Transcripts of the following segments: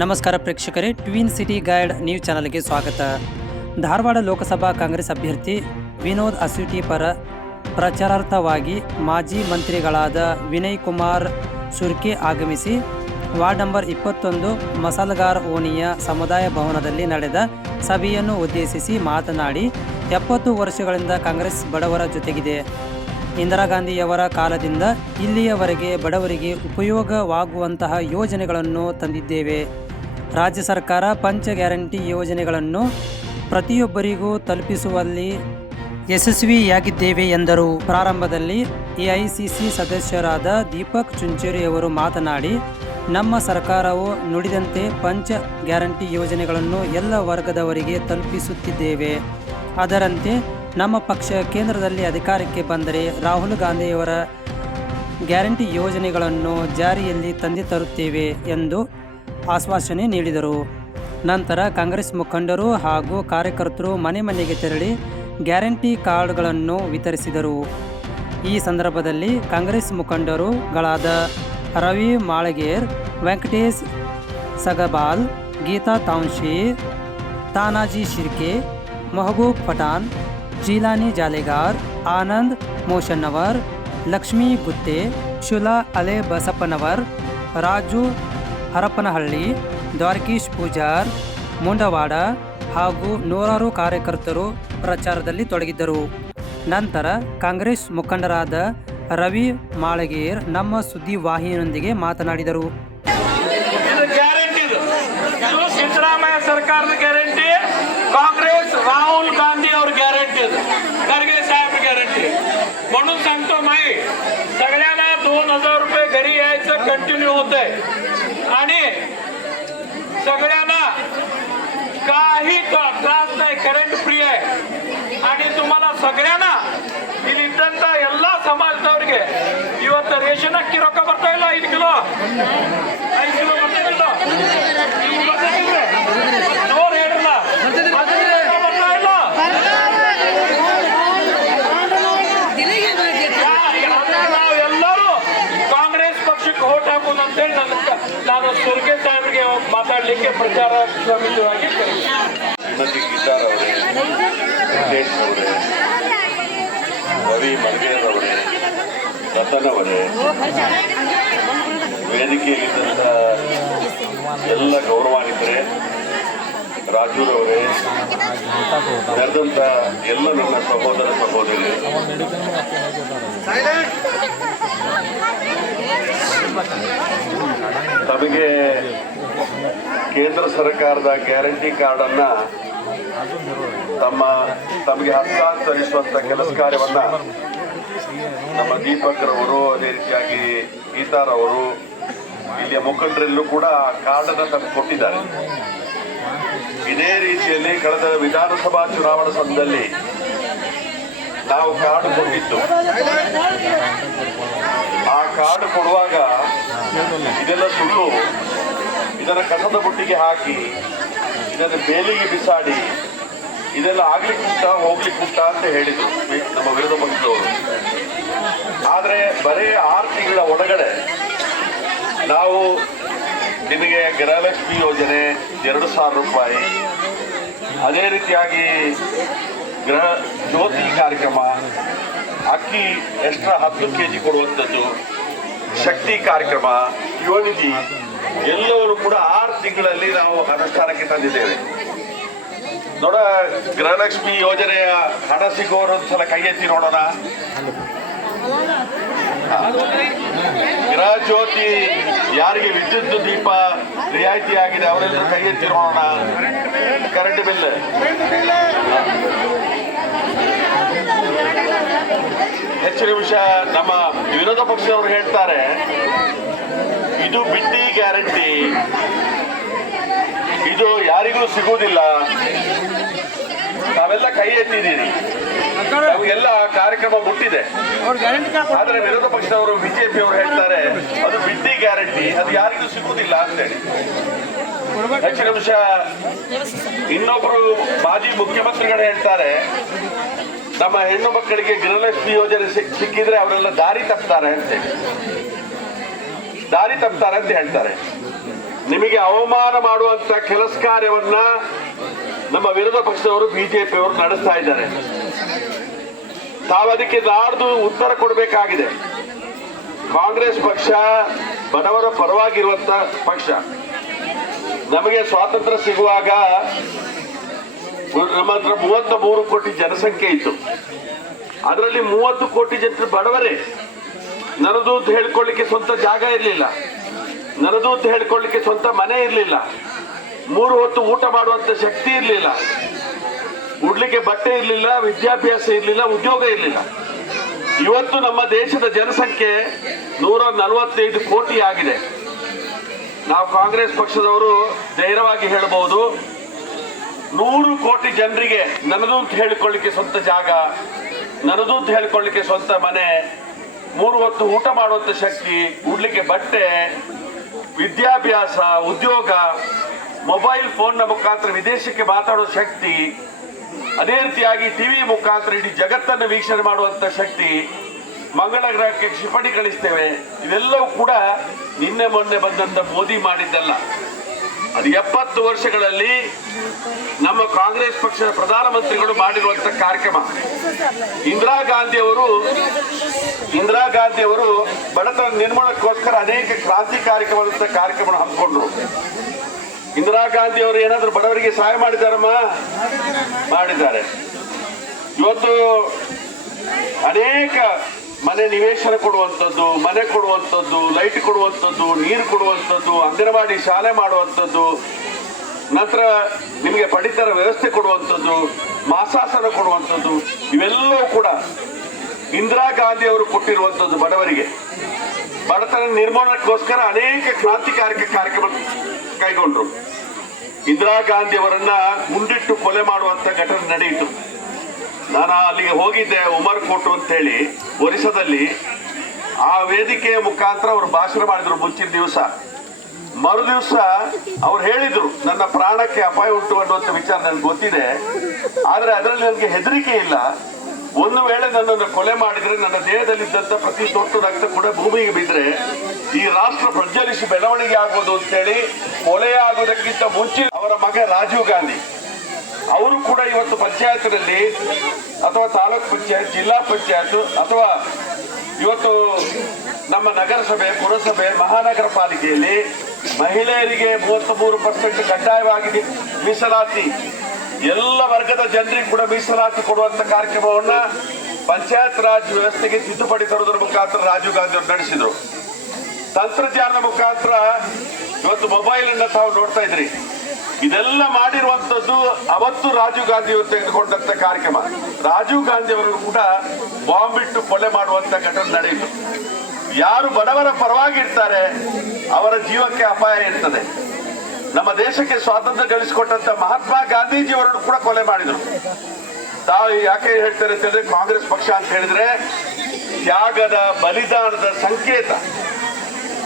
ನಮಸ್ಕಾರ ಪ್ರೇಕ್ಷಕರೇ twin city guide news ಚಾನಲ್ಗೆ ಸ್ವಾಗತ. ಧಾರವಾಡ ಲೋಕಸಭಾ ಕಾಂಗ್ರೆಸ್ ಅಭ್ಯರ್ಥಿ ವಿನೋದ್ ಅಸೂಟಿ ಪರ ಪ್ರಚಾರಾರ್ಥವಾಗಿ ಮಾಜಿ ಮಂತ್ರಿಗಳಾದ ವಿನಯ್ ಕುಮಾರ್ ಸುರ್ಕೆ ಆಗಮಿಸಿ, ವಾರ್ಡ್ ನಂಬರ್ ಇಪ್ಪತ್ತೊಂದು ಮಸಾಲಗಾರ್ ಓಣಿಯ ಸಮುದಾಯ ಭವನದಲ್ಲಿ ನಡೆದ ಸಭೆಯನ್ನು ಉದ್ದೇಶಿಸಿ ಮಾತನಾಡಿ, ಎಪ್ಪತ್ತು ವರ್ಷಗಳಿಂದ ಕಾಂಗ್ರೆಸ್ ಬಡವರ ಜೊತೆಗಿದೆ. ಇಂದಿರಾ ಗಾಂಧಿಯವರ ಕಾಲದಿಂದ ಇಲ್ಲಿಯವರೆಗೆ ಬಡವರಿಗೆ ಉಪಯೋಗವಾಗುವಂತಹ ಯೋಜನೆಗಳನ್ನು ತಂದಿದ್ದೇವೆ. ರಾಜ್ಯ ಸರ್ಕಾರ ಪಂಚ ಗ್ಯಾರಂಟಿ ಯೋಜನೆಗಳನ್ನು ಪ್ರತಿಯೊಬ್ಬರಿಗೂ ತಲುಪಿಸುವಲ್ಲಿ ಯಶಸ್ವಿಯಾಗಿದ್ದೇವೆ ಎಂದರು. ಪ್ರಾರಂಭದಲ್ಲಿ ಎಐಸಿಸಿ ಸದಸ್ಯರಾದ ದೀಪಕ್ ಚುಂಚೇರಿ ಅವರು ಮಾತನಾಡಿ, ನಮ್ಮ ಸರ್ಕಾರವು ನುಡಿದಂತೆ ಪಂಚ ಗ್ಯಾರಂಟಿ ಯೋಜನೆಗಳನ್ನು ಎಲ್ಲ ವರ್ಗದವರಿಗೆ ತಲುಪಿಸುತ್ತಿದ್ದೇವೆ. ಅದರಂತೆ ನಮ್ಮ ಪಕ್ಷ ಕೇಂದ್ರದಲ್ಲಿ ಅಧಿಕಾರಕ್ಕೆ ಬಂದರೆ ರಾಹುಲ್ ಗಾಂಧಿಯವರ ಗ್ಯಾರಂಟಿ ಯೋಜನೆಗಳನ್ನು ಜಾರಿಯಲ್ಲಿ ತಂದೆ ತರುತ್ತೇವೆ ಎಂದು ಆಶ್ವಾಸನೆ ನೀಡಿದರು. ನಂತರ ಕಾಂಗ್ರೆಸ್ ಮುಖಂಡರು ಹಾಗೂ ಕಾರ್ಯಕರ್ತರು ಮನೆ ಮನೆಗೆ ತೆರಳಿ ಗ್ಯಾರಂಟಿ ಕಾರ್ಡ್ಗಳನ್ನು ವಿತರಿಸಿದರು. ಈ ಸಂದರ್ಭದಲ್ಲಿ ಕಾಂಗ್ರೆಸ್ ಮುಖಂಡರುಗಳಾದ ರವಿ ಮಾಳಗೇರ್, ವೆಂಕಟೇಶ್ ಸಗಬಾಲ್, ಗೀತಾ ತಾಂಶಿ, ತಾನಾಜಿ ಶಿರ್ಕೆ, ಮಹಬೂಬ್ ಪಠಾನ್, ಜೀಲಾನಿ ಜಾಲೆಗಾರ್, ಆನಂದ್ ಮೋಷನ್ನವರ್ ಲಕ್ಷ್ಮೀ ಗುತ್ತೆ, ಶುಲಾ ಅಲೆ ಬಸಪ್ಪನವರ್, ರಾಜು ಹರಪನಹಳ್ಳಿ ದ್ವಾರಕೀಶ್ ಪೂಜಾರ್ ಮುಂಡವಾಡ ಹಾಗೂ ನೂರಾರು ಕಾರ್ಯಕರ್ತರು ಪ್ರಚಾರದಲ್ಲಿ ತೊಡಗಿದ್ದರು ನಂತರ ಕಾಂಗ್ರೆಸ್ ಮುಖಂಡರಾದ ರವಿ ಮಾಳಗೇರ್ ನಮ್ಮ ಸುದ್ದಿ ವಾಹಿನಿಯೊಂದಿಗೆ ಮಾತನಾಡಿದರು ಇದು ಗ್ಯಾರಂಟಿ ಇದು ಇದು ಸಿದ್ದರಾಮಯ್ಯ ಸರ್ಕಾರದ ಗ್ಯಾರಂಟಿ काँग्रेस राहुल गांधी और गॅरंटी खरगे साहेब गॅरंटी म्हणून सांगतो माई सगळ्यांना दोन हजार रुपये घरी यायचं कंटिन्यू होत आहे आणि सगळ्यांना काही tra- त्रास नाही करंट ಫ್ರೀ आहे आणि तुम्हाला सगळ्यांना ಇಲ್ಲಿದ್ದಂತ ಎಲ್ಲ ಸಮಾಜದವ್ರಿಗೆ ಇವತ್ತು ರೇಷನ್ ಅಕ್ಕಿ ರೊಕ್ಕ ಬರ್ತಾ ಇಲ್ಲ ಐದು ಕಿಲೋ ಐದು ಕಿಲೋ ಬರ್ತಾ ಇಲ್ಲ ಮಾತಾಡ್ಲಿಕ್ಕೆ ಪ್ರಚಾರ ಸಮಿತಿಯಾಗಿ ಶ್ರೀಮತಿ ಗೀತಾರ್ ಅವರೇ ವೆಂಕಟೇಶ್ ಅವರೇ ರವಿ ಮಲ್ಗೇರ್ ಅವರೇ, ರತನ್ ಅವರೇ, ವೇದಿಕೆಯಲ್ಲಿದ್ದಂಥ ಎಲ್ಲ ಗೌರವಾನ್ವಿತರೇ ರಾಜೂರ್ ಅವರೇ ನೆರೆದಂಥ ಎಲ್ಲ ನನ್ನ ಸಹೋದರ ಸಹೋದರಿ ತಮಗೆ ಕೇಂದ್ರ ಸರ್ಕಾರದ ಗ್ಯಾರಂಟಿ ಕಾರ್ಡನ್ನು ತಮ್ಮ ತಮಗೆ ಹಸ್ತಾಂತರಿಸುವಂತ ಕೆಲಸ ಕಾರ್ಯವನ್ನ ನಮ್ಮ ದೀಪಕ್ರವರು ಅದೇ ರೀತಿಯಾಗಿ ಗೀತಾರವರು ಇಲ್ಲಿಯ ಮುಖಂಡರೆಲ್ಲೂ ಕೂಡ ಕಾರ್ಡನ್ನು ತಂದು ಕೊಟ್ಟಿದ್ದಾರೆ. ಇದೇ ರೀತಿಯಲ್ಲಿ ಕಳೆದ ವಿಧಾನಸಭಾ ಚುನಾವಣಾ ಸಮಯದಲ್ಲಿ ನಾವು ಕಾರ್ಡ್ ಕೊಟ್ಟಿದ್ದು ಆ ಕಾರ್ಡ್ ಕೊಡುವಾಗ ಇದೆಲ್ಲ ಸುಳ್ಳು. ಇದನ್ನ ಕಸದ ಬುಟ್ಟಿಗೆ ಹಾಕಿ, ಇದನ್ನು ಬೇಲಿಗೆ ಬಿಸಾಡಿ, ಇದೆಲ್ಲ ಆಗ್ಲಿಕ್ಕುಂಟ, ಹೋಗ್ಲಿಕ್ಕುಂಟ ಅಂತ ಹೇಳಿದ್ರು ನಮ್ಮ ವಿರೋಧ ಪಕ್ಷದವರು. ಆದರೆ ಬರೀ ಆರು ತಿಂಗಳ ಒಳಗಡೆ ನಾವು ನಿಮಗೆ ಗೃಹಲಕ್ಷ್ಮಿ ಯೋಜನೆ ಎರಡು ಸಾವಿರ ರೂಪಾಯಿ ಅದೇ ರೀತಿಯಾಗಿ ಗೃಹ ಜ್ಯೋತಿ ಕಾರ್ಯಕ್ರಮ, ಅಕ್ಕಿ ಎಕ್ಸ್ಟ್ರಾ ಹತ್ತು ಕೆ ಜಿ ಕೊಡುವಂಥದ್ದು, ಶಕ್ತಿ ಕಾರ್ಯಕ್ರಮ, ಯುವನಿಧಿ ಎಲ್ಲವರು ಕೂಡ ಆರು ತಿಂಗಳಲ್ಲಿ ನಾವು ಅನುಷ್ಠಾನಕ್ಕೆ ತಂದಿದ್ದೇವೆ ನೋಡ, ಗೃಹಲಕ್ಷ್ಮಿ ಯೋಜನೆಯ ಹಣ ಸಿಗೋರು ಒಂದ್ಸಲ ಕೈ ಎತ್ತಿ ನೋಡೋಣ. ಗೃಹ ಜ್ಯೋತಿ ಯಾರಿಗೆ ವಿದ್ಯುತ್ ದೀಪ ರಿಯಾಯಿತಿ ಆಗಿದೆ ಅವರೆಲ್ಲರೂ ಕೈ ಎತ್ತಿ ನೋಡೋಣ. ಕರೆಂಟ್ ಬಿಲ್ ಹೆಚ್ಚಿನ ವಿಷಯ ನಮ್ಮ ವಿರೋಧ ಪಕ್ಷದವರು ಹೇಳ್ತಾರೆ, ಇದು ಬಿಟ್ಟಿ ಗ್ಯಾರಂಟಿ. ಇದು ಯಾರಿಗೂ ಸಿಗುವುದಿಲ್ಲ. ತಾವೆಲ್ಲ ಕೈ ಎತ್ತಿದ್ದೀರಿ. ನಮಗೆಲ್ಲ ಕಾರ್ಯಕ್ರಮ ಮುಟ್ಟಿದೆ. ಆದ್ರೆ ವಿರೋಧ ಪಕ್ಷದವರು ಬಿಜೆಪಿ ಅವರು ಹೇಳ್ತಾರೆ ಅದು ಬಿಟ್ಟಿ ಗ್ಯಾರಂಟಿ ಅದು ಯಾರಿಗೂ ಸಿಗುವುದಿಲ್ಲ ಅಂತೇಳಿ ಹೆಚ್ಚಿನ ನಿಮಿಷ ಇನ್ನೊಬ್ಬರು ಮಾಜಿ ಮುಖ್ಯಮಂತ್ರಿಗಳು ಹೇಳ್ತಾರೆ ನಮ್ಮ ಹೆಣ್ಣು ಮಕ್ಕಳಿಗೆ ಗೃಹಲಕ್ಷ್ಮಿ ಯೋಜನೆ ಸಿಕ್- ಸಿಕ್ಕಿದ್ರೆ ಅವರೆಲ್ಲ ದಾರಿ ತಪ್ತಾರೆ ಅಂತೇಳಿ ದಾರಿ ತಪ್ತಾರೆ ಅಂತ ಹೇಳ್ತಾರೆ. ನಿಮಗೆ ಅವಮಾನ ಮಾಡುವಂತ ಕೆಲಸ ಕಾರ್ಯವನ್ನ ನಮ್ಮ ವಿರೋಧ ಪಕ್ಷದವರು ಬಿಜೆಪಿಯವರು ನಡೆಸ್ತಾ ಇದ್ದಾರೆ. ತಾವು ಅದಕ್ಕೆ ನಾಡ್ದು ಉತ್ತರ ಕೊಡಬೇಕಾಗಿದೆ. ಕಾಂಗ್ರೆಸ್ ಪಕ್ಷ ಬಡವರ ಪರವಾಗಿರುವಂತ ಪಕ್ಷ. ನಮಗೆ ಸ್ವಾತಂತ್ರ್ಯ ಸಿಗುವಾಗ ನಮ್ಮ ಹತ್ರ ಮೂವತ್ತ ಮೂರು ಕೋಟಿ ಜನಸಂಖ್ಯೆ ಇತ್ತು. ಅದರಲ್ಲಿ ಮೂವತ್ತು ಕೋಟಿ ಜನರು ಬಡವರೇ. ನನ್ನದು ಅಂತ ಹೇಳ್ಕೊಳ್ಳಿಕ್ಕೆ ಸ್ವಂತ ಜಾಗ ಇರಲಿಲ್ಲ. ನನ್ನದು ಅಂತ ಹೇಳ್ಕೊಳ್ಳಿಕ್ಕೆ ಸ್ವಂತ ಮನೆ ಇರಲಿಲ್ಲ. ಮೂರು ಹೊತ್ತು ಊಟ ಮಾಡುವಂತ ಶಕ್ತಿ ಇರಲಿಲ್ಲ. ಉಡ್ಲಿಕ್ಕೆ ಬಟ್ಟೆ ಇರಲಿಲ್ಲ, ವಿದ್ಯಾಭ್ಯಾಸ ಇರಲಿಲ್ಲ, ಉದ್ಯೋಗ ಇರಲಿಲ್ಲ. ಇವತ್ತು ನಮ್ಮ ದೇಶದ ಜನಸಂಖ್ಯೆ ನೂರ ನಲವತ್ತೈದು ಕೋಟಿ ಆಗಿದೆ. ನಾವು ಕಾಂಗ್ರೆಸ್ ಪಕ್ಷದವರು ಧೈರ್ಯವಾಗಿ ಹೇಳಬಹುದು ನೂರು ಕೋಟಿ ಜನರಿಗೆ ನನ್ನದು ಅಂತ ಹೇಳಿಕೊಳ್ಳಿಕ್ಕೆ ಸ್ವಂತ ಜಾಗ, ನನ್ನದು ಅಂತ ಹೇಳಿಕೊಳ್ಳಿಕ್ಕೆ ಸ್ವಂತ ಮನೆ ಮೂರು ಹೊತ್ತು ಊಟ ಮಾಡುವಂತ ಶಕ್ತಿ, ಉಡ್ಲಿಕ್ಕೆ ಬಟ್ಟೆ, ವಿದ್ಯಾಭ್ಯಾಸ, ಉದ್ಯೋಗ, ಮೊಬೈಲ್ ಫೋನ್ನ ಮುಖಾಂತರ ವಿದೇಶಕ್ಕೆ ಮಾತಾಡೋ ಶಕ್ತಿ ಅದೇ ರೀತಿಯಾಗಿ ಟಿವಿ ಮುಖಾಂತರ ಇಡೀ ಜಗತ್ತನ್ನು ವೀಕ್ಷಣೆ ಮಾಡುವಂತ ಶಕ್ತಿ ಮಂಗಳ ಗ್ರಹಕ್ಕೆ ಕ್ಷಿಪಣಿ ಕಳಿಸ್ತೇವೆ. ಇದೆಲ್ಲವೂ ಕೂಡ ನಿನ್ನೆ ಮೊನ್ನೆ ಬಂದಂತ ಮೋದಿ ಮಾಡಿದ್ದಲ್ಲ. ಅದು ಎಪ್ಪತ್ತು ವರ್ಷಗಳಲ್ಲಿ ನಮ್ಮ ಕಾಂಗ್ರೆಸ್ ಪಕ್ಷದ ಪ್ರಧಾನಮಂತ್ರಿಗಳು ಮಾಡಿರುವಂತ ಕಾರ್ಯಕ್ರಮ. ಇಂದಿರಾ ಗಾಂಧಿ ಅವರು, ಇಂದಿರಾ ಗಾಂಧಿ ಅವರು ಬಡತನ ನಿರ್ಮೂಲಕ್ಕೋಸ್ಕರ ಅನೇಕ ಕ್ರಾಂತಿಕಾರಿಕವಾದಂತ ಕಾರ್ಯಕ್ರಮ ಹಮ್ಮಿಕೊಂಡ್ರು. ಇಂದಿರಾ ಗಾಂಧಿ ಅವರು ಏನಾದ್ರು ಬಡವರಿಗೆ ಸಹಾಯ ಮಾಡಿದಾರಮ್ಮ ಮಾಡಿದ್ದಾರೆ. ಇವತ್ತು ಅನೇಕ ಮನೆ ನಿವೇಶನ ಕೊಡುವಂಥದ್ದು, ಮನೆ ಕೊಡುವಂಥದ್ದು, ಲೈಟ್ ಕೊಡುವಂಥದ್ದು, ನೀರು ಕೊಡುವಂಥದ್ದು, ಅಂಗನವಾಡಿ ಶಾಲೆ ಮಾಡುವಂಥದ್ದು, ನಂತರ ನಿಮಗೆ ಪಡಿತರ ವ್ಯವಸ್ಥೆ ಕೊಡುವಂಥದ್ದು, ಮಾಸಾಸನ ಕೊಡುವಂಥದ್ದು, ಇವೆಲ್ಲವೂ ಕೂಡ ಇಂದಿರಾ ಗಾಂಧಿ ಅವರು ಕೊಟ್ಟಿರುವಂಥದ್ದು ಬಡವರಿಗೆ. ಬಡತನ ನಿರ್ಮೂಲನಕ್ಕೋಸ್ಕರ ಅನೇಕ ಕ್ರಾಂತಿಕಾರಿಕ ಕಾರ್ಯಕ್ರಮ ಕೈಗೊಂಡ್ರು. ಇಂದಿರಾ ಗಾಂಧಿ ಅವರನ್ನ ಮುಂದಿಟ್ಟು ಕೊಲೆ ಮಾಡುವಂತ ಘಟನೆ ನಡೆಯಿತು. ನಾನು ಅಲ್ಲಿಗೆ ಹೋಗಿದ್ದೆ, ಉಮರ್ ಕೋಟು ಅಂತೇಳಿ ಒರಿಸದಲ್ಲಿ ಆ ವೇದಿಕೆಯ ಮುಖಾಂತರ ಅವರು ಭಾಷಣ ಮಾಡಿದ್ರು ಮುಂಚಿನ ದಿವಸ. ಮರು ದಿವಸ ಅವ್ರು ಹೇಳಿದ್ರು, ನನ್ನ ಪ್ರಾಣಕ್ಕೆ ಅಪಾಯ ಉಂಟು ಅನ್ನುವಂಥ ವಿಚಾರ ನನ್ಗೆ ಗೊತ್ತಿದೆ. ಆದರೆ ಅದರಲ್ಲಿ ನನಗೆ ಹೆದರಿಕೆ ಇಲ್ಲ. ಒಂದು ವೇಳೆ ನನ್ನನ್ನು ಕೊಲೆ ಮಾಡಿದ್ರೆ, ನನ್ನ ದೇಹದಲ್ಲಿದ್ದಂಥ ಪ್ರತಿ ತೊಟ್ಟು ರಕ್ತ ಕೂಡ ಭೂಮಿಗೆ ಬಿದ್ದರೆ ಈ ರಾಷ್ಟ್ರ ಪ್ರಜ್ವಲಿಸಿ ಬೆಳವಣಿಗೆ ಆಗೋದು ಅಂತೇಳಿ ಕೊಲೆ ಆಗೋದಕ್ಕಿಂತ ಮುಂಚೆ ಅವರ ಮಗ ರಾಜೀವ್ ಗಾಂಧಿ. ಅವರು ಕೂಡ ಇವತ್ತು ಪಂಚಾಯತ್ನಲ್ಲಿ, ಅಥವಾ ತಾಲೂಕು ಪಂಚಾಯತ್, ಜಿಲ್ಲಾ ಪಂಚಾಯತ್, ಅಥವಾ ಇವತ್ತು ನಮ್ಮ ನಗರಸಭೆ, ಪುರಸಭೆ, ಮಹಾನಗರ ಪಾಲಿಕೆಯಲ್ಲಿ ಮಹಿಳೆಯರಿಗೆ ಮೂವತ್ತ್ ಮೂರು ಪರ್ಸೆಂಟ್ ಕಡ್ಡಾಯವಾಗಿದೆ ಮೀಸಲಾತಿ ಎಲ್ಲ ವರ್ಗದ ಜನರಿಗೆ ಕೂಡ ಮೀಸಲಾತಿ ಕೊಡುವಂತ ಕಾರ್ಯಕ್ರಮವನ್ನ ಪಂಚಾಯತ್ ರಾಜ್ ವ್ಯವಸ್ಥೆಗೆ ತಿದ್ದುಪಡಿ ತರುವುದರ ಮುಖಾಂತರ ರಾಜೀವ್ ಗಾಂಧಿ ಅವರು ನಡೆಸಿದ್ರು. ತಂತ್ರಜ್ಞಾನದ ಮುಖಾಂತರ ಇವತ್ತು ಮೊಬೈಲ್ ಅನ್ನ ತಾವು ನೋಡ್ತಾ ಇದ್ರಿ. ಇದೆಲ್ಲ ಮಾಡಿರುವಂತದ್ದು ಅವತ್ತು ರಾಜೀವ್ ಗಾಂಧಿ ಅವರು ತೆಗೆದುಕೊಂಡಂತ ಕಾರ್ಯಕ್ರಮ. ರಾಜೀವ್ ಗಾಂಧಿ ಅವರು ಕೂಡ ಬಾಂಬ್ ಇಟ್ಟು ಕೊಲೆ ಮಾಡುವಂತ ಘಟನೆ ನಡೆಯಿತು. ಯಾರು ಬಡವರ ಪರವಾಗಿರ್ತಾರೆ ಅವರ ಜೀವಕ್ಕೆ ಅಪಾಯ ಇರ್ತದೆ. ನಮ್ಮ ದೇಶಕ್ಕೆ ಸ್ವಾತಂತ್ರ್ಯ ಗಳಿಸಿಕೊಟ್ಟಂತ ಮಹಾತ್ಮ ಗಾಂಧೀಜಿ ಅವರನ್ನು ಕೂಡ ಕೊಲೆ ಮಾಡಿದರು. ತಾವು ಯಾಕೆ ಹೇಳ್ತಾರೆ ಅಂತ ಹೇಳಿದ್ರೆ ಕಾಂಗ್ರೆಸ್ ಪಕ್ಷ ಅಂತ ಹೇಳಿದ್ರೆ ತ್ಯಾಗದ ಬಲಿದಾನದ ಸಂಕೇತ.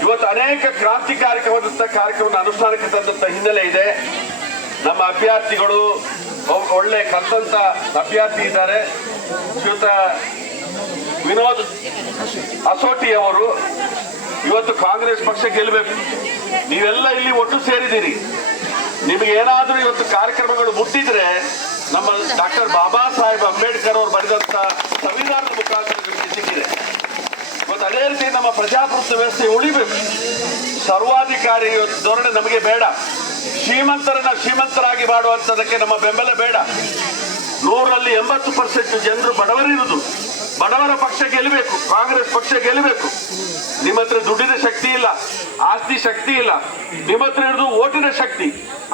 ಇವತ್ತು ಅನೇಕ ಕ್ರಾಂತಿಕಾರಿಕವಾದಂತಹ ಕಾರ್ಯಕ್ರಮ ಅನುಷ್ಠಾನಕ್ಕೆ ತಂದಂತ ಹಿನ್ನೆಲೆ ಇದೆ. ನಮ್ಮ ಅಭ್ಯರ್ಥಿಗಳು ಒಳ್ಳೆ ಕಲ್ತಂತ ಅಭ್ಯರ್ಥಿ ಇದ್ದಾರೆ. ಶ್ರೀಯುತ ವಿನೋದ್ ಅಸೋಟಿ ಅವರು. ಇವತ್ತು ಕಾಂಗ್ರೆಸ್ ಪಕ್ಷ ಗೆಲ್ಲಬೇಕು. ನೀವೆಲ್ಲ ಇಲ್ಲಿ ಒಟ್ಟು ಸೇರಿದ್ದೀರಿ. ನಿಮಗೆ ಏನಾದರೂ ಇವತ್ತು ಕಾರ್ಯಕ್ರಮಗಳು ಮುಟ್ಟಿದ್ರೆ ನಮ್ಮ ಡಾಕ್ಟರ್ ಬಾಬಾ ಸಾಹೇಬ್ ಅಂಬೇಡ್ಕರ್ ಅವರು ಬರೆದಂತ ಸಂವಿಧಾನದ ಮುಖಾಂತರ ನಿಮಗೆ ಸಿಕ್ಕಿದೆ. ಇವತ್ತು ಅದೇ ರೀತಿ ನಮ್ಮ ಪ್ರಜಾಪ್ರಭುತ್ವ ವ್ಯವಸ್ಥೆ ಉಳಿಬೇಕು. ಸರ್ವಾಧಿಕಾರಿ ಧೋರಣೆ ನಮಗೆ ಬೇಡ. ಶ್ರೀಮಂತರನ್ನ ಶ್ರೀಮಂತರಾಗಿ ಮಾಡುವಂಥದಕ್ಕೆ ನಮ್ಮ ಬೆಂಬಲ ಬೇಡ. ನೂರಲ್ಲಿ ಎಂಬತ್ತು ಪರ್ಸೆಂಟ್ ಜನರು ಬಡವರಿರುವುದು. ಬಡವರ ಪಕ್ಷ ಗೆಲ್ಲಬೇಕು, ಕಾಂಗ್ರೆಸ್ ಪಕ್ಷ ಗೆಲ್ಲಬೇಕು. ನಿಮ್ಮ ಹತ್ರ ದುಡ್ಡಿನ ಶಕ್ತಿ ಇಲ್ಲ, ಆಸ್ತಿ ಶಕ್ತಿ ಇಲ್ಲ, ನಿಮ್ಮ ಹತ್ರ ಇರೋದು ಓಟಿನ ಶಕ್ತಿ.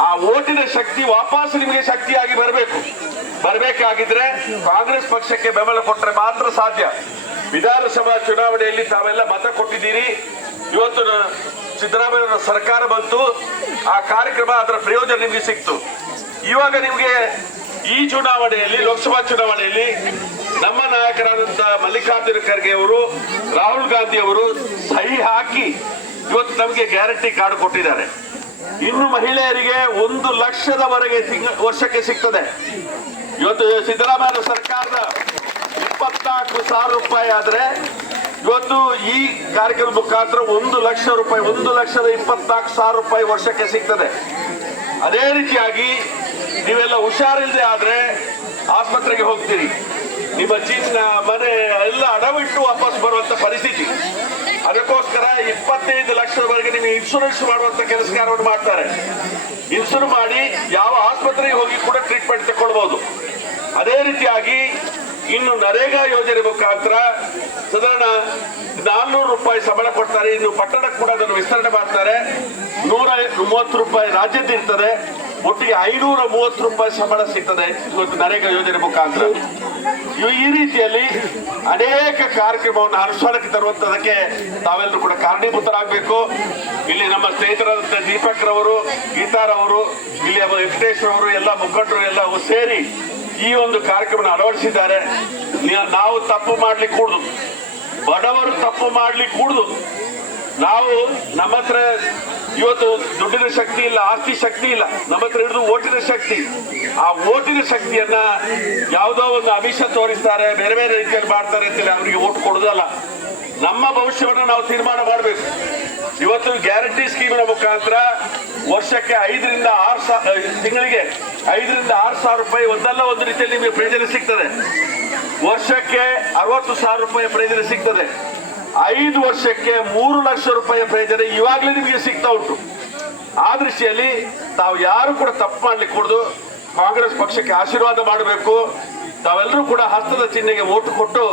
ಆ ಓಟಿನ ಶಕ್ತಿ ವಾಪಸ್ ನಿಮಗೆ ಶಕ್ತಿಯಾಗಿ ಬರಬೇಕು. ಬರಬೇಕಾಗಿದ್ರೆ ಕಾಂಗ್ರೆಸ್ ಪಕ್ಷಕ್ಕೆ ಬೆಂಬಲ ಕೊಟ್ಟರೆ ಮಾತ್ರ ಸಾಧ್ಯ. ವಿಧಾನಸಭಾ ಚುನಾವಣೆಯಲ್ಲಿ ತಾವೆಲ್ಲ ಮತ ಕೊಟ್ಟಿದ್ದೀರಿ. ಇವತ್ತು ಸಿದ್ದರಾಮಯ್ಯ ಸರ್ಕಾರ ಬಂತು. ಆ ಕಾರ್ಯಕ್ರಮ ಅದರ ಪ್ರಯೋಜನ ನಿಮಗೆ ಸಿಕ್ತು. ಇವಾಗ ನಿಮಗೆ ಈ ಚುನಾವಣೆಯಲ್ಲಿ, ಲೋಕಸಭಾ ಚುನಾವಣೆಯಲ್ಲಿ ನಮ್ಮ ನಾಯಕರಾದಂತ ಮಲ್ಲಿಕಾರ್ಜುನ ಖರ್ಗೆ ಅವರು, ರಾಹುಲ್ ಗಾಂಧಿ ಅವರು ಸಹಿ ಹಾಕಿ ಇವತ್ತು ನಮಗೆ ಗ್ಯಾರಂಟಿ ಕಾರ್ಡ್ ಕೊಟ್ಟಿದ್ದಾರೆ. ಇನ್ನು ಮಹಿಳೆಯರಿಗೆ ಒಂದು ಲಕ್ಷದವರೆಗೆ ವರ್ಷಕ್ಕೆ ಸಿಗ್ತದೆ. ಇವತ್ತು ಸಿದ್ದರಾಮಯ್ಯ ಸರ್ಕಾರದ ಇಪ್ಪತ್ನಾಲ್ಕು ಸಾವಿರ ರೂಪಾಯಿ ಆದ್ರೆ, ಇವತ್ತು ಈ ಕಾರ್ಯಕ್ರಮ ಮುಖಾಂತರ ಒಂದು ಲಕ್ಷ ರೂಪಾಯಿ, ಒಂದು ಲಕ್ಷದ ಇಪ್ಪತ್ನಾಲ್ಕು ಸಾವಿರ ರೂಪಾಯಿ ವರ್ಷಕ್ಕೆ ಸಿಗ್ತದೆ. ಅದೇ ರೀತಿಯಾಗಿ ನೀವೆಲ್ಲ ಹುಷಾರಿಲ್ಲದೆ ಆದ್ರೆ ಆಸ್ಪತ್ರೆಗೆ ಹೋಗ್ತೀರಿ. ನಿಮ್ಮ ಚಿನ್ನ, ಮನೆ ಎಲ್ಲ ಅಡವಿಟ್ಟು ವಾಪಸ್ ಬರುವಂತ ಪರಿಸ್ಥಿತಿ. ಅದಕ್ಕೋಸ್ಕರ ಇಪ್ಪತ್ತೈದು ಲಕ್ಷದವರೆಗೆ ನಿಮಗೆ ಇನ್ಶೂರೆನ್ಸ್ ಮಾಡುವಂತ ಕೆಲಸ ಕಾರ್ಯವನ್ನು ಮಾಡ್ತಾರೆ. ಇನ್ಶೂರ್ ಮಾಡಿ ಯಾವ ಆಸ್ಪತ್ರೆಗೆ ಹೋಗಿ ಕೂಡ ಟ್ರೀಟ್ಮೆಂಟ್ ತಗೊಳ್ಬಹುದು ಅದೇ ರೀತಿಯಾಗಿ ಇನ್ನು ನರೇಗಾ ಯೋಜನೆ ಮುಖಾಂತರ ಸಾಧಾರಣ ನಾನ್ನೂರು ರೂಪಾಯಿ ಸಂಬಳ ಕೊಡ್ತಾರೆ. ಇನ್ನು ಪಟ್ಟಣಕ್ಕೆ ಕೂಡ ಅದನ್ನು ವಿಸ್ತರಣೆ ಮಾಡ್ತಾರೆ. ನೂರ ಮೂವತ್ತು ರೂಪಾಯಿ ರಾಜ್ಯದ್ದು ಇರ್ತದೆ. ಒಟ್ಟಿಗೆ ಐನೂರ ಮೂವತ್ತು ರೂಪಾಯಿ ಸಂಬಳ ಸಿಗ್ತದೆ ಇವತ್ತು ನರೇಗಾ ಯೋಜನೆ ಮುಖಾಂತರ. ಈ ರೀತಿಯಲ್ಲಿ ಅನೇಕ ಕಾರ್ಯಕ್ರಮವನ್ನು ಅನುಷ್ಠಾನಕ್ಕೆ ತರುವಂತದಕ್ಕೆ ತಾವೆಲ್ಲರೂ ಕೂಡ ಕಾರಣೀಭೂತರಾಗಬೇಕು. ಇಲ್ಲಿ ನಮ್ಮ ಸ್ನೇಹಿತರಾದಂಥ ದೀಪಕ್ ರವರು ಗೀತಾರವರು ಇಲ್ಲಿ ವೆಂಕಟೇಶ್ ಅವರು, ಎಲ್ಲ ಮುಖಂಡರು ಎಲ್ಲ ಸೇರಿ ಈ ಒಂದು ಕಾರ್ಯಕ್ರಮ ಅಳವಡಿಸಿದ್ದಾರೆ. ನಾವು ತಪ್ಪು ಮಾಡ್ಲಿಕ್ಕೆ ಕೂಡುದು. ಬಡವರು ತಪ್ಪು ಮಾಡ್ಲಿಕ್ಕೆ ಕೂಡುದು. ನಾವು ನಮ್ಮ ಹತ್ರ ಇವತ್ತು ದುಡ್ಡಿನ ಶಕ್ತಿ ಇಲ್ಲ, ಆಸ್ತಿ ಶಕ್ತಿ ಇಲ್ಲ. ನಮ್ಮ ಹತ್ರ ಹಿಡಿದು ಓಟಿನ ಶಕ್ತಿ. ಆ ಓಟಿನ ಶಕ್ತಿಯನ್ನ ಯಾವುದೋ ಒಂದು ಅಮಿಷ ತೋರಿಸ್ತಾರೆ, ಬೇರೆ ಬೇರೆ ರೀತಿಯಲ್ಲಿ ಮಾಡ್ತಾರೆ ಅಂತೇಳಿ ಅವರಿಗೆ ಓಟ್ ಕೊಡೋದಲ್ಲ. ನಮ್ಮ ಭವಿಷ್ಯವನ್ನ ನಾವು ತೀರ್ಮಾನ ಮಾಡಬೇಕು. ಇವತ್ತು ಗ್ಯಾರಂಟಿ ಸ್ಕೀಮಿನ ಮುಖಾಂತರ ವರ್ಷಕ್ಕೆ ಐದರಿಂದ ಆರು ಸಾವಿರ ತಿಂಗಳಿಗೆ ಐದರಿಂದ ಆರು ಸಾವಿರ ರೂಪಾಯಿ ಒಂದಲ್ಲ ಒಂದು ರೀತಿಯಲ್ಲಿ ನಿಮಗೆ ಪ್ರಯೋಜನ ಸಿಗ್ತದೆ. ವರ್ಷಕ್ಕೆ ಅರವತ್ತು ಸಾವಿರ ರೂಪಾಯಿ ಪ್ರಯೋಜನ ಸಿಗ್ತದೆ. ಐದು ವರ್ಷಕ್ಕೆ ಮೂರು ಲಕ್ಷ ರೂಪಾಯಿ ಪ್ರಯೋಜನ ಇವಾಗಲೇ ನಿಮಗೆ ಸಿಗ್ತಾ ಉಂಟು. ಆ ದೃಷ್ಟಿಯಲ್ಲಿ ತಾವು ಯಾರು ಕೂಡ ತಪ್ಪು ಮಾಡ್ಲಿಕ್ಕೆ ಕೊಡದು ಕಾಂಗ್ರೆಸ್ ಪಕ್ಷಕ್ಕೆ ಆಶೀರ್ವಾದ ಮಾಡಬೇಕು. ತಾವೆಲ್ಲರೂ ಕೂಡ ಹಸ್ತದ ಚಿಹ್ನೆಗೆ ಓಟು ಕೊಟ್ಟು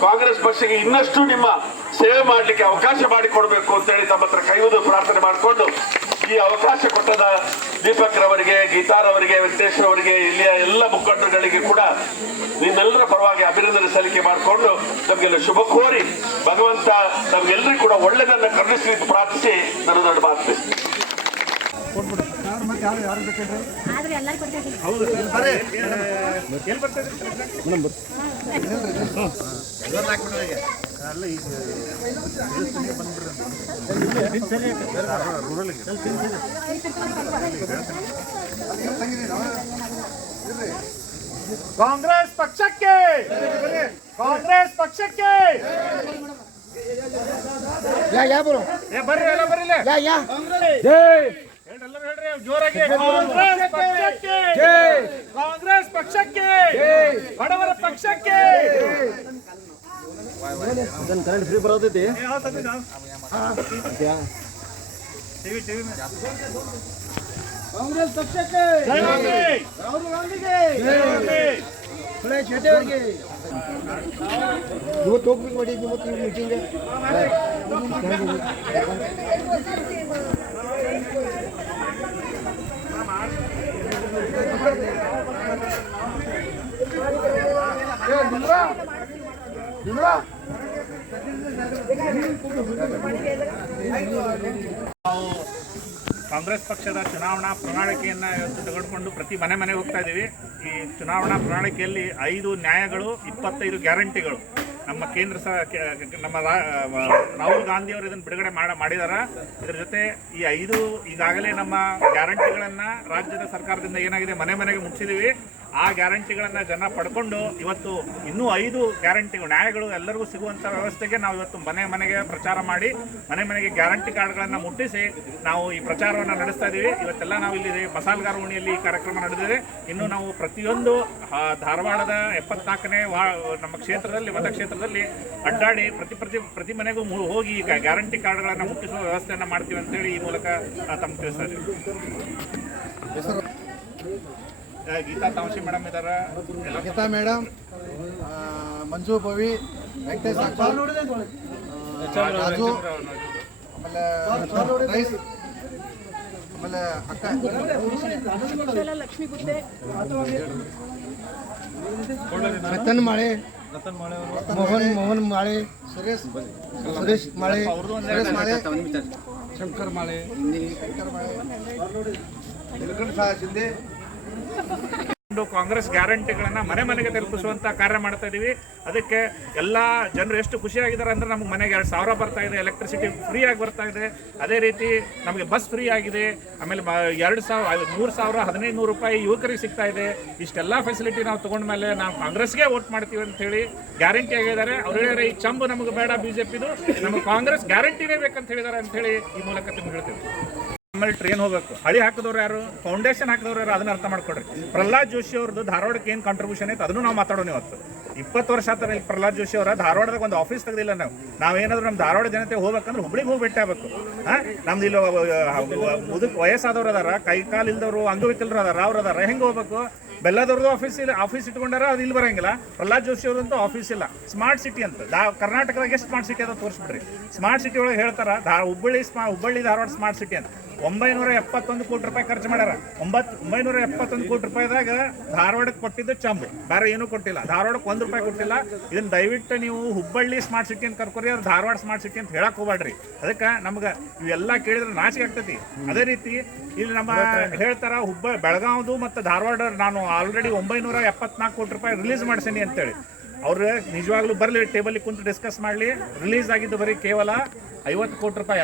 ಕಾಂಗ್ರೆಸ್ ಪಕ್ಷಕ್ಕೆ ಇನ್ನಷ್ಟು ನಿಮ್ಮ ಸೇವೆ ಮಾಡಲಿಕ್ಕೆ ಅವಕಾಶ ಮಾಡಿಕೊಡ್ಬೇಕು ಅಂತೇಳಿ ತಮ್ಮ ಹತ್ರ ಕೈವುದು ಪ್ರಾರ್ಥನೆ ಮಾಡಿಕೊಂಡು ಈ ಅವಕಾಶ ಕೊಟ್ಟದ ದೀಪಕ್ ರವರಿಗೆ ಗೀತಾರವರಿಗೆ ವೆಂಕಟೇಶ್ ಅವರಿಗೆ ಇಲ್ಲಿಯ ಎಲ್ಲ ಮುಖಂಡರುಗಳಿಗೆ ಕೂಡ ನಿಮ್ಮೆಲ್ಲರ ಪರವಾಗಿ ಅಭಿನಂದನೆ ಸಲ್ಲಿಕೆ ಮಾಡಿಕೊಂಡು ನಮಗೆಲ್ಲ ಶುಭ ಕೋರಿ ಭಗವಂತ ನಮ್ಗೆಲ್ಲರಿಗೂ ಕೂಡ ಒಳ್ಳೆದನ್ನ ಕರುಣಿಸಿ ಪ್ರಾರ್ಥಿಸಿ ನನ್ನ ದೊಡ್ಡ ಮಾತು ಕೊಡ್ತಾ ಕಾಂಗ್ರೆಸ್ ಪಕ್ಷಕ್ಕೆ! ಕಾಂಗ್ರೆಸ್ ಪಕ್ಷಕ್ಕೆ! ಜೋರಾಗಿ. ಕಾಂಗ್ರೆಸ್ ಪಕ್ಷಕ್ಕೆ. ಕಾಂಗ್ರೆಸ್ ಪಕ್ಷಕ್ಕೆ. ಬಡವರ ಪಕ್ಷಕ್ಕೆ. ಏ, ಹೌದ್ ಸತ್ಯ, ಹೌದ್. ಟಿವಿ ಟಿವಿ ಮೇಲೆ. ಜೈ ಗಾಂಧಿ! ಜೈ ಗಾಂಧಿ! ಇವತ್ತು ಹೋಗ್ಬೇಕು ಮಾಡಿ ಇವತ್ತು ಮೀಟಿಂಗ್ ನಾವು ಕಾಂಗ್ರೆಸ್ ಪಕ್ಷದ ಚುನಾವಣಾ ಪ್ರಣಾಳಿಕೆಯನ್ನು ಇವತ್ತು ತೆಗೆದುಕೊಂಡು ಪ್ರತಿ ಮನೆ ಮನೆಗೆ ಹೋಗ್ತಾ ಇದ್ದೀವಿ ಈ ಚುನಾವಣಾ ಪ್ರಣಾಳಿಕೆಯಲ್ಲಿ ಐದು ನ್ಯಾಯಗಳು, ಇಪ್ಪತ್ತೈದು ಗ್ಯಾರಂಟಿಗಳು. ನಮ್ಮ ಕೇಂದ್ರ ಸ ನಮ್ಮ ರಾಹುಲ್ ಗಾಂಧಿ ಅವರು ಇದನ್ನು ಬಿಡುಗಡೆ ಮಾಡ, ಮಾಡಿದಾರ. ಇದ್ರ ಜೊತೆ ಈ ಐದು ಈಗಾಗಲೇ ನಮ್ಮ ಗ್ಯಾರಂಟಿಗಳನ್ನ ರಾಜ್ಯದ ಸರ್ಕಾರದಿಂದ ಏನಾಗಿದೆ, ಮನೆ ಮನೆಗೆ ಮುಟ್ಟಿಸಿದೀವಿ ಆ ಗ್ಯಾರಂಟಿಗಳನ್ನು ಜನ ಪಡ್ಕೊಂಡು ಇವತ್ತು ಇನ್ನೂ ಐದು ಗ್ಯಾರಂಟಿಗಳು, ನ್ಯಾಯಗಳು ಎಲ್ಲರಿಗೂ ಸಿಗುವಂತ ವ್ಯವಸ್ಥೆಗೆ ನಾವು ಇವತ್ತು ಮನೆ ಮನೆಗೆ ಪ್ರಚಾರ ಮಾಡಿ, ಮನೆ ಮನೆಗೆ ಗ್ಯಾರಂಟಿ ಕಾರ್ಡ್ಗಳನ್ನು ಮುಟ್ಟಿಸಿ ನಾವು ಈ ಪ್ರಚಾರವನ್ನು ನಡೆಸ್ತಾ ಇದ್ದೀವಿ ಇವತ್ತೆಲ್ಲ ನಾವು ಇಲ್ಲಿ ಮಸಾಲ್ಗಾರ ಓಣಿಯಲ್ಲಿ ಈ ಕಾರ್ಯಕ್ರಮ ನಡೆದಿದೆ. ಇನ್ನು ನಾವು ಪ್ರತಿಯೊಂದು ಧಾರವಾಡದ ಎಪ್ಪತ್ನಾಲ್ಕನೇ ವಾ, ನಮ್ಮ ಕ್ಷೇತ್ರದಲ್ಲಿ ಮತಕ್ಷೇತ್ರದಲ್ಲಿ ಅಡ್ಡಾಡಿ ಪ್ರತಿ ಪ್ರತಿ ಪ್ರತಿ ಮನೆಗೂ ಹೋಗಿ ಈಗ ಗ್ಯಾರಂಟಿ ಕಾರ್ಡ್ಗಳನ್ನು ಮುಟ್ಟಿಸುವ ವ್ಯವಸ್ಥೆಯನ್ನು ಮಾಡ್ತೀವಿ ಅಂತೇಳಿ ಈ ಮೂಲಕ ತಮ್ಮ ತಿಳಿಸ್ತಾ ಇದ್ದೀವಿ ಗೀತಾ ತಾಮಸಿ ಮೇಡಮ್ ಎಲ್ಲ ಗೀತಾ ಮೇಡಮ್ ಮಂಜು, ಭವಿ, ವೆಂಕಟೇಶ್ ರಾಜು, ಆಮೇಲೆ ಆಮೇಲೆ ಅಕ್ಕ. ಲಕ್ಷ್ಮೀ ಗುಡ್ಡೆ ರತನ್ ಮಾಳೆ, ಮೋಹನ್ ಮೋಹನ್ ಮಾಳೆ, ಸುರೇಶ್ ಸುರೇಶ್ ಮಾಳೆ ಸುರೇಶ್ ಮಾಳೆ, ಶಂಕರ್ ಮಾಳೆ ಶಂಕರ್ ಮಾಳೆ ಶಿಂದೆ ಕಾಂಗ್ರೆಸ್ ಗ್ಯಾರಂಟಿಗಳನ್ನ ಮನೆ ಮನೆಗೆ ತಲುಪಿಸುವಂತ ಕಾರ್ಯ ಮಾಡ್ತಾ ಇದೀವಿ. ಅದಕ್ಕೆ ಎಲ್ಲ ಜನರು ಎಷ್ಟು ಖುಷಿಯಾಗಿದ್ದಾರೆ ಅಂದ್ರೆ ನಮ್ಗೆ ಮನೆಗೆ ಎರಡು ಸಾವಿರ ಬರ್ತಾ ಇದೆ ಎಲೆಕ್ಟ್ರಿಸಿಟಿ ಫ್ರೀ ಆಗಿ ಬರ್ತಾ ಇದೆ. ಅದೇ ರೀತಿ ನಮಗೆ ಬಸ್ ಫ್ರೀ ಆಗಿದೆ. ಆಮೇಲೆ ಎರಡು ಸಾವಿರ ಮೂರು ಸಾವಿರ ಹದಿನೈದು ನೂರು ರೂಪಾಯಿ ಯುವಕರಿಗೆ ಸಿಗ್ತಾ ಇದೆ. ಇಷ್ಟೆಲ್ಲ ಫೆಸಿಲಿಟಿ ನಾವು ತಗೊಂಡ್ಮೇಲೆ ನಾವು ಕಾಂಗ್ರೆಸ್ಗೆ ವೋಟ್ ಮಾಡ್ತೀವಿ ಅಂತ ಹೇಳಿ ಗ್ಯಾರಂಟಿ ಆಗಿದ್ದಾರೆ. ಅವ್ರು ಹೇಳಿದ್ರೆ, ಈ ಚಂಬು ನಮಗೆ ಬೇಡ ಬಿಜೆಪಿದು. ನಮಗೆ ಕಾಂಗ್ರೆಸ್ ಗ್ಯಾರಂಟಿನೇ ಬೇಕಂತ ಹೇಳಿದ್ದಾರೆ ಅಂತ ಹೇಳಿ ಈ ಮೂಲಕ ನಿಮ್ಗೆ ಹೇಳ್ತೀವಿ ಆಮೇಲೆ ಟ್ರೈನ್ ಹೋಗ್ಬೇಕು. ಹಳಿ ಹಾಕಿದವ್ರು ಯಾರು? ಫೌಂಡೇಶನ್ ಹಾಕಿದವ್ರು ಯಾರು? ಅದನ್ನ ಅರ್ಥ ಮಾಡ್ಕೊಡ್ರಿ ಪ್ರಹ್ಲಾದ್ ಜೋಶಿ ಅವ್ರದ್ದು ಧಾರವಾಡಕ್ಕೆ ಏನು ಕಾಂಟ್ರಿಬ್ಯೂಷನ್ ಐತೆ ಅದನ್ನು ನಾವು ಮಾತಾಡೋಣ ಇವತ್ತು. ಇಪ್ಪತ್ತು ವರ್ಷ ಆತರ ಇಲ್ಲಿ ಪ್ರಹ್ಲಾದ್ ಜೋಶಿ ಅವರ. ಧಾರವಾಡದಾಗ ಒಂದು ಆಫೀಸ್ ತೆಗೆದಿಲ್ಲ ನಾವು. ನಾವೇನಾದ್ರೂ ನಮ್ಮ ಧಾರವಾಡ ಜನತೆ ಹೋಗ್ಬೇಕಂದ್ರೆ ಹುಬ್ಳಿಗೆ ಹೋಗಿ ಭೇಟಿ ಆಗ್ಬೇಕು. ನಮ್ದು ಇಲ್ಲಿ ಮುದುಕ್ ವಯಸ್ಸಾದವ್ರು ಅದಾರ, ಕೈ ಕಾಲು ಇಲ್ದವರು, ಅಂಗವಿಕಲರು ಅದಾರ, ಅವ್ರು ಅದಾರ. ಹೆಂಗೆ ಹೋಗ್ಬೇಕು? ಬೆಲ್ಲದವ್ರದ್ದು ಆಫೀಸ್ ಇಲ್ಲ ಆಫೀಸ್ ಇಟ್ಕೊಂಡಾರ ಅದು ಇಲ್ಲಿ ಬರಂಗಿಲ್ಲ. ಪ್ರಹ್ಲಾದ್ ಜೋಶಿ ಅವ್ರದಂತೂ ಆಫೀಸ್ ಇಲ್ಲ. ಸ್ಮಾರ್ಟ್ ಸಿಟಿ ಅಂತ. ಕರ್ನಾಟಕದಾಗ ಎಷ್ಟು ಸ್ಮಾರ್ಟ್ ಸಿಟಿ ಅದ ತೋರಿಸ್ಬಿಡ್ರಿ. ಸ್ಮಾರ್ಟ್ ಸಿಟಿ ಒಳಗೆ ಹೇಳ್ತಾರ ಹುಬ್ಬಳ್ಳಿ, ಸ್ಮಾ, ಹುಬ್ಬಳ್ಳಿ, ಧಾರವಾಡ ಸ್ಮಾರ್ಟ್ ಸಿಟಿ ಅಂತ. ಒಂಬೈನೂರ ಎಪ್ಪತ್ತೊಂದು ಕೋಟಿ ರೂಪಾಯಿ ಖರ್ಚು ಮಾಡ್ಯಾರ. ಒಂಬತ್ತು ಒಂಬೈನೂರ ಎಪ್ಪತ್ತೊಂದು ಕೋಟಿ ರೂಪಾಯಿದಾಗ ಧಾರವಾಡಕ್ಕೆ ಕೊಟ್ಟಿದ್ದು ಚಂಬು. ಬೇರೆ ಏನೂ ಕೊಟ್ಟಿಲ್ಲ. ಧಾರವಾಡಕ್ಕೆ ಒಂದು ರೂಪಾಯಿ ಕೊಟ್ಟಿಲ್ಲ. ಇದನ್ನ ದಯವಿಟ್ಟು ನೀವು ಹುಬ್ಬಳ್ಳಿ ಸ್ಮಾರ್ಟ್ ಸಿಟಿ ಅಂತ ಕರ್ಕೊರಿ ಅವ್ರು ಧಾರವಾಡ ಸ್ಮಾರ್ಟ್ ಸಿಟಿ ಅಂತ ಹೇಳಕ್ ಹೋಗ್ಬೇಡ್ರಿ ಅದಕ್ಕೆ ನಮ್ಗೆ ಇವೆಲ್ಲ ಕೇಳಿದ್ರೆ ನಾಚಿಕೆ ಆಗ್ತೈತಿ. ಅದೇ ರೀತಿ ಇಲ್ಲಿ ನಮ್ಮ ಹೇಳ್ತಾರ ಹುಬ್ಬ ಬೆಳಗಾವ್ದು ಮತ್ತು ಧಾರವಾಡ ನಾನು ಆಲ್ರೆಡಿ ಒಂಬೈನೂರ ಎಪ್ಪತ್ನಾಲ್ಕು ಕೋಟಿ ರೂಪಾಯಿ ರಿಲೀಸ್ ಮಾಡ್ಸೀನಿ ಅಂತೇಳಿ. ಅವ್ರು ನಿಜವಾಗ್ಲೂ ಬರಲಿ ಟೇಬಲ್ ಕುಂತು ಡಿಸ್ಕಸ್ ಮಾಡಲಿ. ರಿಲೀಸ್ ಆಗಿದ್ದು ಬರೀ ಕೇವಲ ಐವತ್ತು ಕೋಟಿ ರೂಪಾಯಿ.